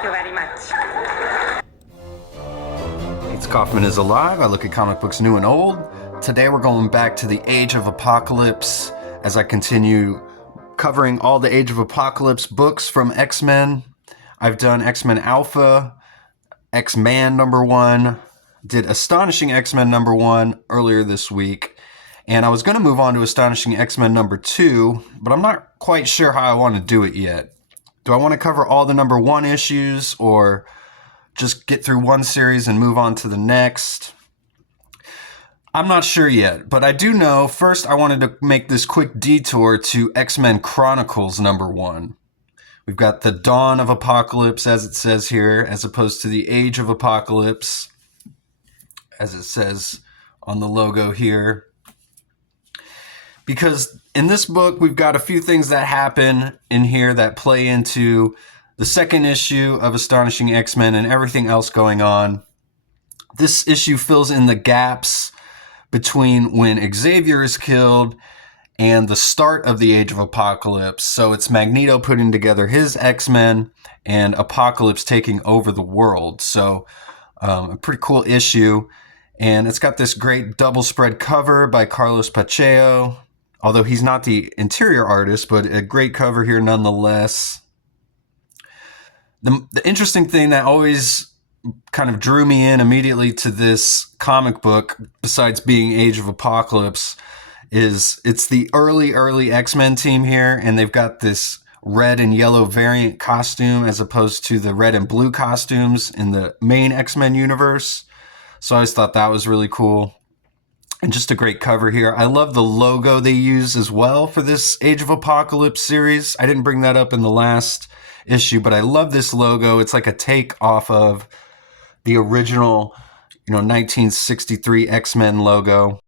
Thank you very much. It's Kaufman is Alive. I look at comic books new and old. Today we're going back to the Age of Apocalypse as I continue covering all the Age of Apocalypse books from X-Men. I've done X-Men Alpha, X-Man #1, did Astonishing X-Men #1 earlier this week, and I was going to move on to Astonishing X-Men #2, but I'm not quite sure how I want to do it yet. Do I want to cover all the #1 issues, or just get through one series and move on to the next? I'm not sure yet, but I do know first I wanted to make this quick detour to X-Men Chronicles #1. We've got the Dawn of Apocalypse, as it says here, as opposed to the Age of Apocalypse, as it says on the logo here. Because in this book, we've got a few things that happen in here that play into the second issue of Astonishing X-Men and everything else going on. This issue fills in the gaps between when Xavier is killed and the start of the Age of Apocalypse. So it's Magneto putting together his X-Men and Apocalypse taking over the world. So a pretty cool issue. And it's got this great double spread cover by Carlos Pacheco, although he's not the interior artist, but a great cover here nonetheless. The interesting thing that always kind of drew me in immediately to this comic book, besides being Age of Apocalypse, is it's the early X-Men team here, and they've got this red and yellow variant costume as opposed to the red and blue costumes in the main X-Men universe. So I always thought that was really cool. And just a great cover here. I love the logo they use as well for this Age of Apocalypse series. I didn't bring that up in the last issue, but I love this logo. It's like a take off of the original, 1963 X-Men logo.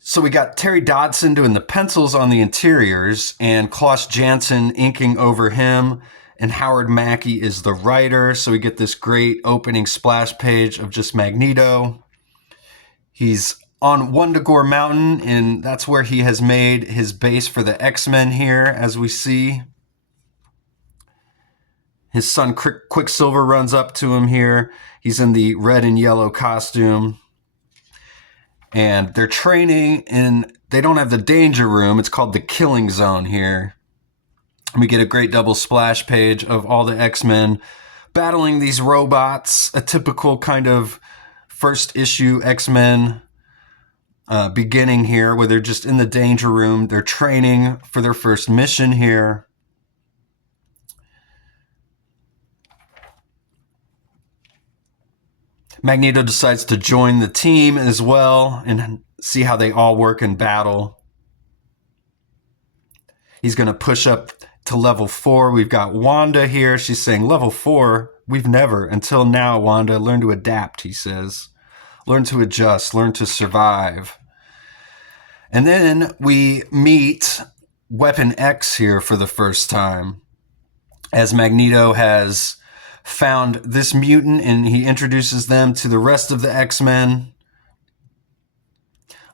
So we got Terry Dodson doing the pencils on the interiors and Klaus Jansen inking over him, and Howard Mackie is the writer. So we get this great opening splash page of just Magneto. He's on Wundagore Mountain, and that's where he has made his base for the X-Men here, as we see. His son Quicksilver runs up to him here. He's in the red and yellow costume. And they're training, and they don't have the danger room. It's called the Killing Zone here. We get a great double splash page of all the X-Men battling these robots, a typical kind of first issue X-Men beginning here, where they're just in the danger room. They're training for their first mission here. Magneto decides to join the team as well and see how they all work in battle. He's going to push up to level 4. We've got Wanda here. She's saying, level 4? We've never. Until now, Wanda. Learn to adapt, he says. Learn to adjust. Learn to survive. And then we meet Weapon X here for the first time, as Magneto has found this mutant, and he introduces them to the rest of the X-Men.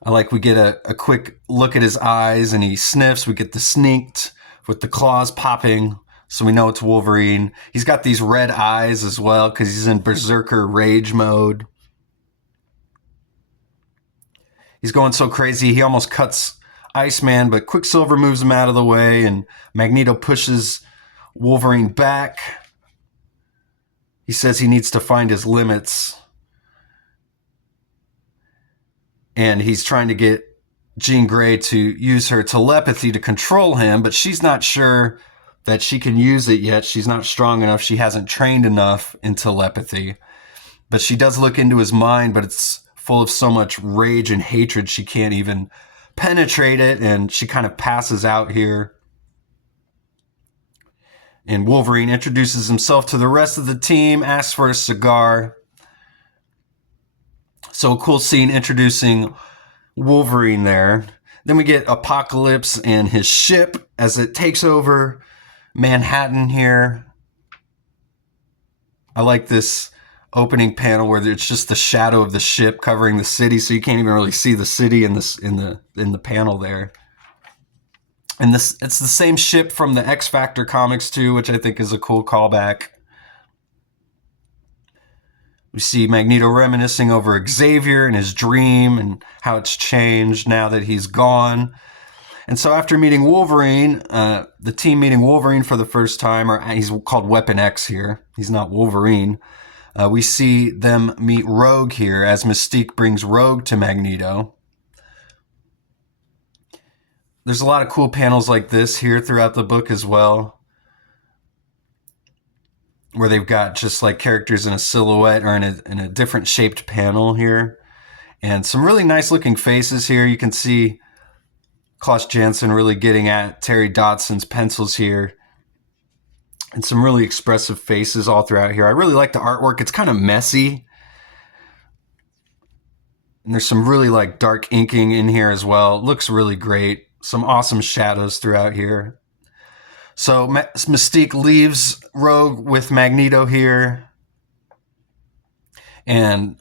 We get a quick look at his eyes, and he sniffs. We get the sneaked with the claws popping, so we know it's Wolverine. He's got these red eyes as well, because he's in Berserker rage mode. He's going so crazy, he almost cuts Iceman, but Quicksilver moves him out of the way, and Magneto pushes Wolverine back. He says he needs to find his limits. And he's trying to get Jean Grey to use her telepathy to control him, but she's not sure that she can use it yet. She's not strong enough. She hasn't trained enough in telepathy. But she does look into his mind, but it's full of so much rage and hatred she can't even penetrate it, and she kind of passes out here. And Wolverine introduces himself to the rest of the team, asks for a cigar. So a cool scene introducing Wolverine there. Then we get Apocalypse and his ship as it takes over Manhattan here. I like this opening panel where it's just the shadow of the ship covering the city, so you can't even really see the city in the panel there. And it's the same ship from the X Factor comics too, which I think is a cool callback. We see Magneto reminiscing over Xavier and his dream and how it's changed now that he's gone. And so after meeting Wolverine, the team meeting Wolverine for the first time, or he's called Weapon X here, he's not Wolverine, we see them meet Rogue here as Mystique brings Rogue to Magneto. There's a lot of cool panels like this here throughout the book as well, where they've got just like characters in a silhouette or in a different shaped panel here. And some really nice looking faces here. You can see Klaus Jansen really getting at Terry Dodson's pencils here. And some really expressive faces all throughout here. I really like the artwork. It's kind of messy. And there's some really like dark inking in here as well. It looks really great. Some awesome shadows throughout here. So Mystique leaves Rogue with Magneto here. And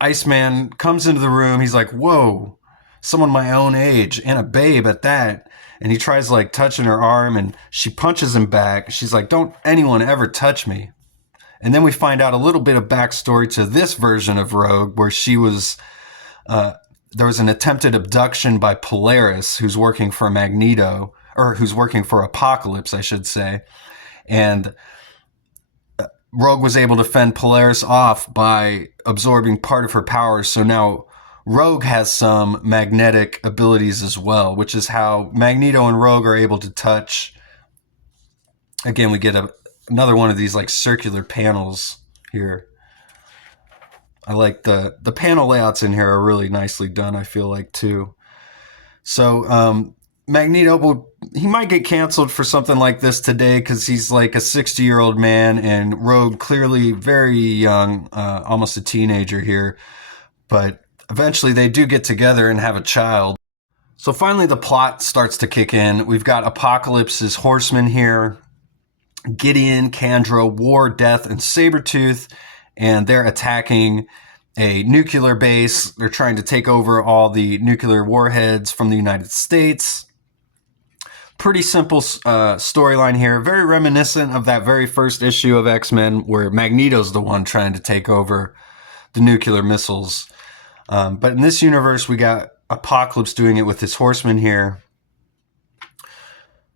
Iceman comes into the room. He's like, whoa, someone my own age and a babe at that. And he tries like touching her arm and she punches him back. She's like, don't anyone ever touch me. And then we find out a little bit of backstory to this version of Rogue where she was, there was an attempted abduction by Polaris, who's working for Magneto, or who's working for Apocalypse, I should say. And Rogue was able to fend Polaris off by absorbing part of her powers. So now Rogue has some magnetic abilities as well, which is how Magneto and Rogue are able to touch. Again, we get another one of these like circular panels here. I like the panel layouts in here are really nicely done, I feel like, too. So Magneto, he might get canceled for something like this today because he's like a 60-year-old man, and Rogue clearly very young, almost a teenager here. But eventually they do get together and have a child. So finally the plot starts to kick in. We've got Apocalypse's horsemen here. Gideon, Kandra, War, Death, and Sabretooth. And they're attacking a nuclear base. They're trying to take over all the nuclear warheads from the United States. Pretty simple storyline here. Very reminiscent of that very first issue of X-Men where Magneto's the one trying to take over the nuclear missiles. But in this universe, we got Apocalypse doing it with his horsemen here.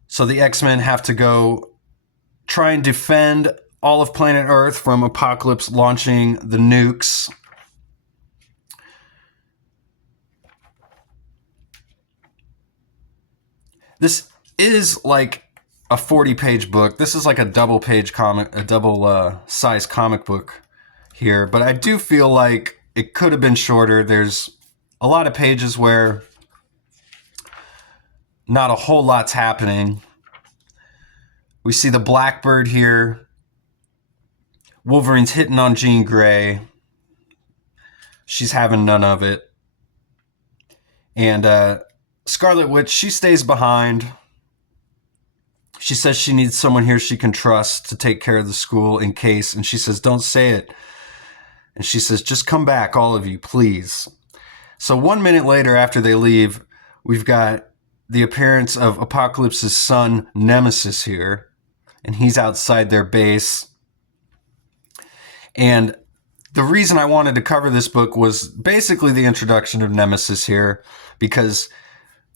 So the X-Men have to go try and defend all of planet Earth from Apocalypse launching the nukes. This is like a 40-page book. This is like a double-page comic, a double-size comic book here. But I do feel like it could have been shorter. There's a lot of pages where not a whole lot's happening. We see the Blackbird here. Wolverine's hitting on Jean Grey. She's having none of it. And Scarlet Witch, she stays behind. She says she needs someone here she can trust to take care of the school in case. And she says, don't say it. And she says, just come back, all of you, please. So 1 minute later after they leave, we've got the appearance of Apocalypse's son, Nemesis, here. And he's outside their base. And the reason I wanted to cover this book was basically the introduction of Nemesis here, because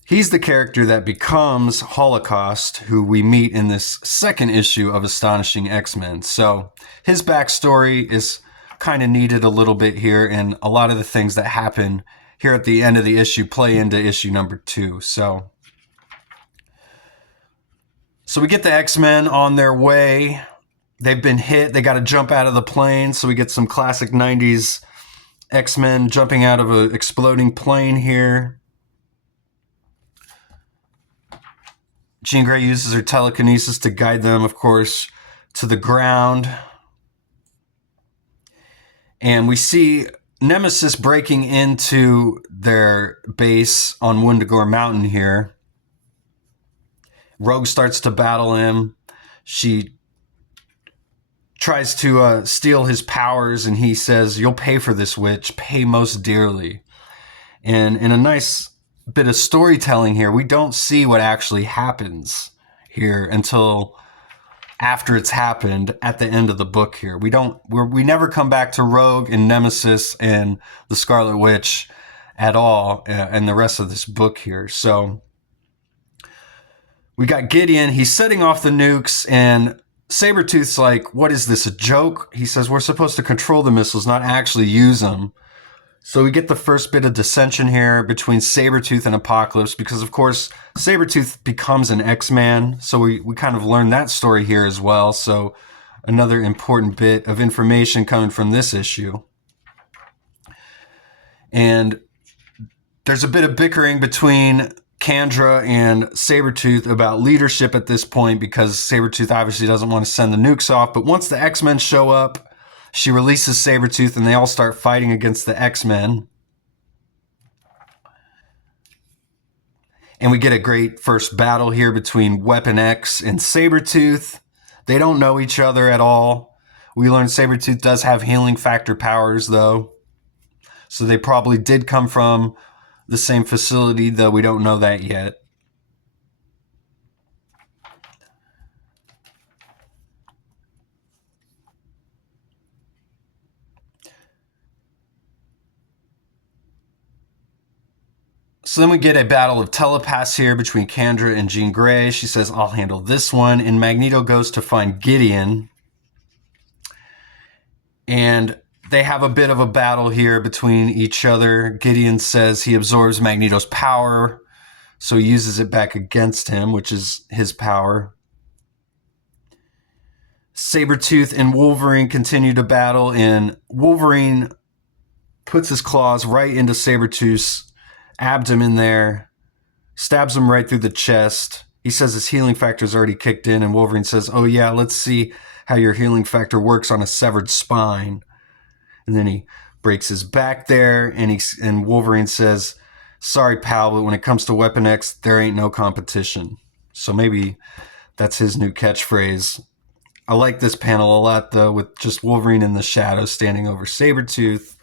he's the character that becomes Holocaust, who we meet in this second issue of Astonishing X-Men. So his backstory is kind of needed a little bit here, and a lot of the things that happen here at the end of the issue play into issue number 2. So we get the X-Men on their way. They've been hit. They got to jump out of the plane. So we get some classic 90s X-Men jumping out of an exploding plane here. Jean Grey uses her telekinesis to guide them, of course, to the ground. And we see Nemesis breaking into their base on Wundagore Mountain here. Rogue starts to battle him. She tries to steal his powers, and he says, you'll pay for this, witch, pay most dearly. And in a nice bit of storytelling here, we don't see what actually happens here until after it's happened at the end of the book here. We never come back to Rogue and Nemesis and the Scarlet Witch at all in the rest of this book here. So we got Gideon. He's setting off the nukes, and Sabretooth's like, what is this, a joke? He says, we're supposed to control the missiles, not actually use them. So we get the first bit of dissension here between Sabretooth and Apocalypse because, of course, Sabretooth becomes an X-Man. So we kind of learn that story here as well. So another important bit of information coming from this issue. And there's a bit of bickering between Kandra and Sabretooth about leadership at this point because Sabretooth obviously doesn't want to send the nukes off. But once the X-Men show up, she releases Sabretooth and they all start fighting against the X-Men. And we get a great first battle here between Weapon X and Sabretooth. They don't know each other at all. We learn Sabretooth does have healing factor powers, though. So they probably did come from the same facility, though we don't know that yet. So then we get a battle of telepaths here between Kandra and Jean Grey. She says, I'll handle this one. And Magneto goes to find Gideon. And they have a bit of a battle here between each other. Gideon says he absorbs Magneto's power, so he uses it back against him, which is his power. Sabretooth and Wolverine continue to battle, and Wolverine puts his claws right into Sabretooth's abdomen there, stabs him right through the chest. He says his healing factor's already kicked in, and Wolverine says, oh yeah, let's see how your healing factor works on a severed spine. And then he breaks his back there, and Wolverine says, sorry, pal, but when it comes to Weapon X, there ain't no competition. So maybe that's his new catchphrase. I like this panel a lot, though, with just Wolverine in the shadows standing over Sabretooth.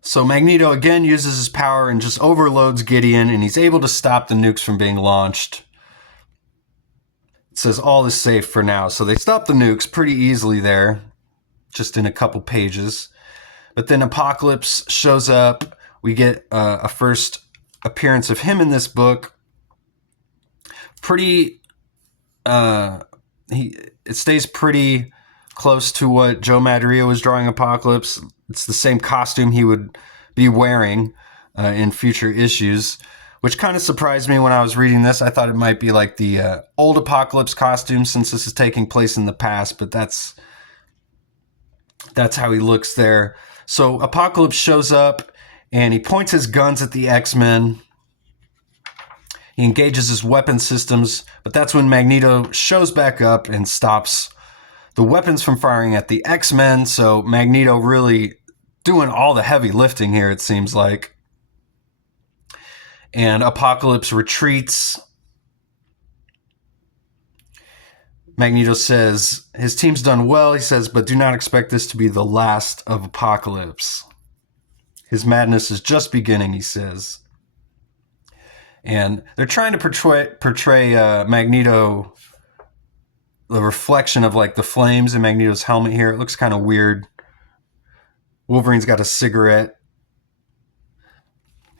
So Magneto again uses his power and just overloads Gideon, and he's able to stop the nukes from being launched. It says all is safe for now. So they stop the nukes pretty easily there, just in a couple pages. But then Apocalypse shows up. We get a first appearance of him in this book. It stays pretty close to what Joe Madureira was drawing Apocalypse. It's the same costume he would be wearing in future issues, which kind of surprised me when I was reading this. I thought it might be like the old Apocalypse costume since this is taking place in the past, but that's how he looks there. So Apocalypse shows up and he points his guns at the X-Men. He engages his weapon systems, but that's when Magneto shows back up and stops the weapons from firing at the X-Men. So Magneto really doing all the heavy lifting here, it seems like. And Apocalypse retreats. Magneto says his team's done well, he says, but do not expect this to be the last of Apocalypse. His madness is just beginning, he says. And they're trying to portray Magneto, the reflection of like the flames in Magneto's helmet here. It looks kind of weird. Wolverine's got a cigarette.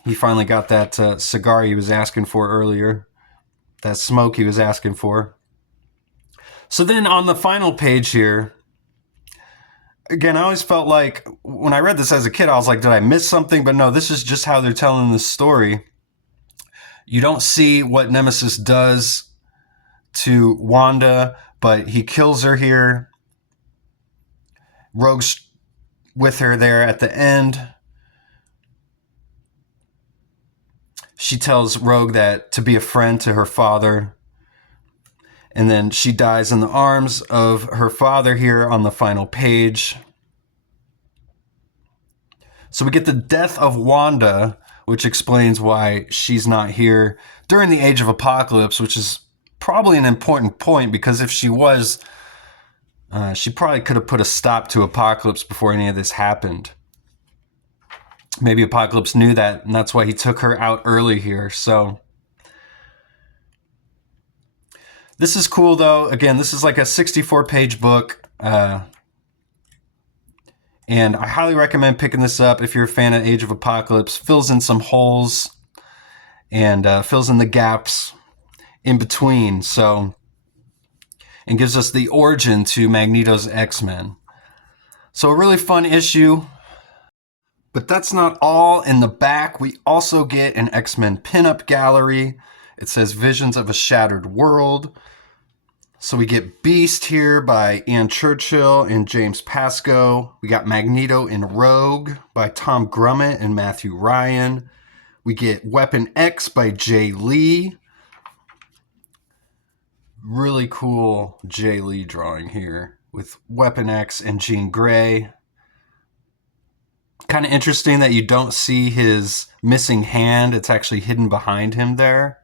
He finally got that cigar he was asking for earlier. That smoke he was asking for. So then on the final page here, again, I always felt like when I read this as a kid, I was like, did I miss something? But no, this is just how they're telling this story. You don't see what Nemesis does to Wanda, but he kills her here. Rogue's with her there at the end. She tells Rogue that to be a friend to her father. And then she dies in the arms of her father here on the final page. So we get the death of Wanda, which explains why she's not here during the Age of Apocalypse, which is probably an important point because if she was, she probably could have put a stop to Apocalypse before any of this happened. Maybe Apocalypse knew that, and that's why he took her out early here. So This is cool, though. Again, this is like a 64-page book. And I highly recommend picking this up if you're a fan of Age of Apocalypse. Fills in some holes and fills in the gaps in between. So, and gives us the origin to Magneto's X-Men. So a really fun issue. But that's not all. In the back, we also get an X-Men pinup gallery. It says Visions of a Shattered World. So we get Beast here by Ann Churchill and James Pascoe. We got Magneto in Rogue by Tom Grummett and Matthew Ryan. We get Weapon X by Jay Lee. Really cool Jay Lee drawing here with Weapon X and Jean Grey. Kind of interesting that you don't see his missing hand. It's actually hidden behind him there.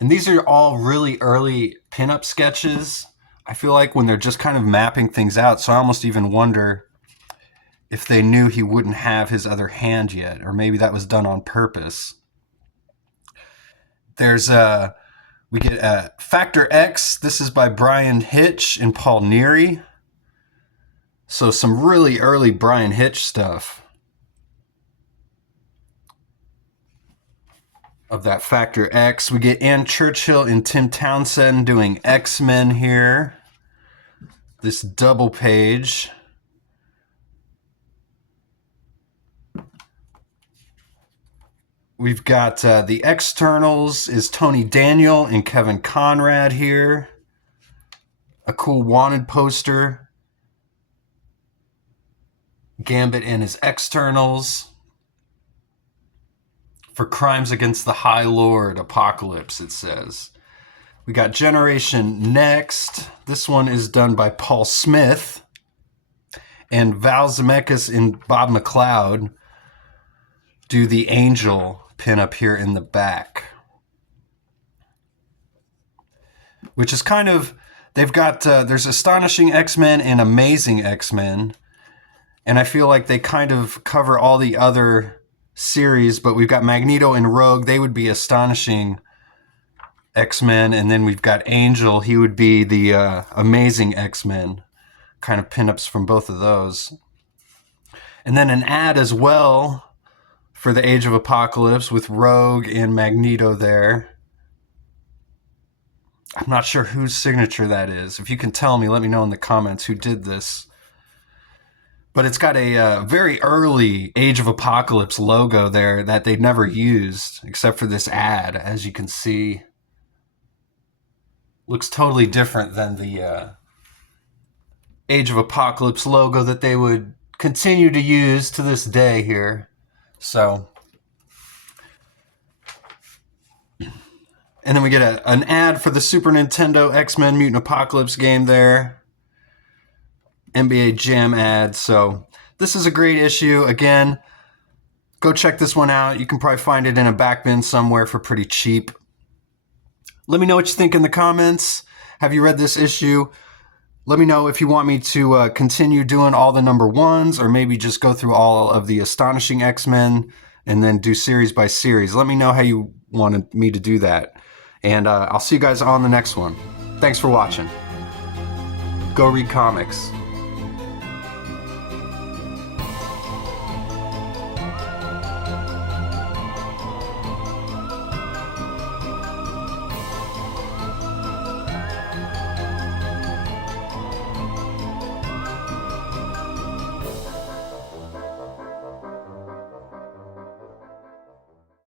And these are all really early pinup sketches. I feel like when they're just kind of mapping things out. So I almost even wonder if they knew he wouldn't have his other hand yet, or maybe that was done on purpose. We get Factor X. This is by Brian Hitch and Paul Neary. So some really early Brian Hitch stuff of that Factor X. We get Ann Churchill and Tim Townsend doing X-Men here. This double page. We've got the externals is Tony Daniel and Kevin Conrad here. A cool Wanted poster. Gambit and his externals. For Crimes Against the High Lord Apocalypse, it says. We got Generation Next. This one is done by Paul Smith. And Val Zemeckis and Bob McLeod do the Angel pin up here in the back. Which is kind of, they've got, there's Astonishing X-Men and Amazing X-Men. And I feel like they kind of cover all the other series, but we've got Magneto and Rogue. They would be Astonishing X-Men. And then we've got Angel. He would be the Amazing X-Men. Kind of pinups from both of those. And then an ad as well for the Age of Apocalypse with Rogue and Magneto there. I'm not sure whose signature that is. If you can tell me, let me know in the comments who did this. But it's got a very early Age of Apocalypse logo there that they'd never used, except for this ad, as you can see. Looks totally different than the Age of Apocalypse logo that they would continue to use to this day here. So, and then we get an ad for the Super Nintendo X-Men Mutant Apocalypse game there. NBA Jam ad. So this is a great issue. Again, go check this one out. You can probably find it in a back bin somewhere for pretty cheap. Let me know what you think in the comments. Have you read this issue? Let me know if you want me to continue doing all the number ones, or maybe just go through all of the Astonishing X-Men and then do series by series. Let me know how you wanted me to do that. And I'll see you guys on the next one. Thanks for watching. Go read comics.